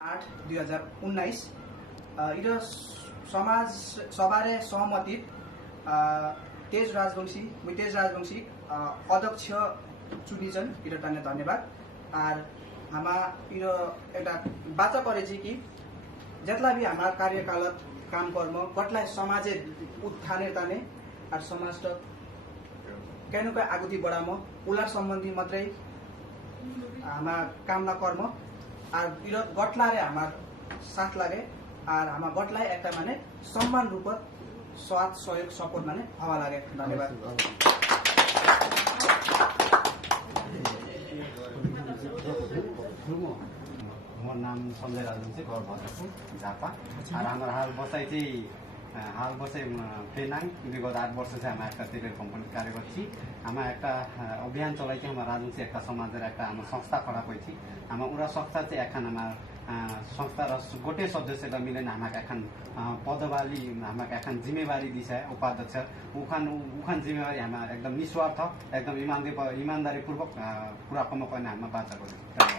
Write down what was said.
8/2019 इधर समाज सभारे सहमति तेज राजवंशी अध्यक्ष चुनिछन् इधर ताने धन्यवाद और हामा इधर एउटा बाचा परेछि कि जतला भी हमारा कार्यकाल काम कर्म कटलाई समाजे उत्थाने ताने और समाज केनुका आगुति बढाम उलार सम्बन्धी मात्रै हामा काम न कर्म और इधर गटलारे हमार साथ लागे और हमार गटलाई एक माने सम्मान रूप साथ सहयोग सपोर्ट माने हवा लागे धन्यवाद। मोर नाम संजय राजवंशी घर भद्रपुर झापा और हमारा हाल बसाई पेनाङ विगत 8 वर्ष से हमारा एक टेलर कंपनी कार्यरत थी हमारा एक अभियान चलाई थी हमारा राजवंशी एक समाज एक संस्था खड़ा हुई हमारा उरा संस्था से एक संस्था र गोटे सदस्य मिले हमारा एक पदवाली हमारा एक जिम्मेवारी दिशा उपाध्यक्ष उखान जिम्मेवारी हमारा एकदम निस्वार्थ एकदम ईमानदारी पूर्वक पूरा कम करने हमारा बाचा गऱ्यौं।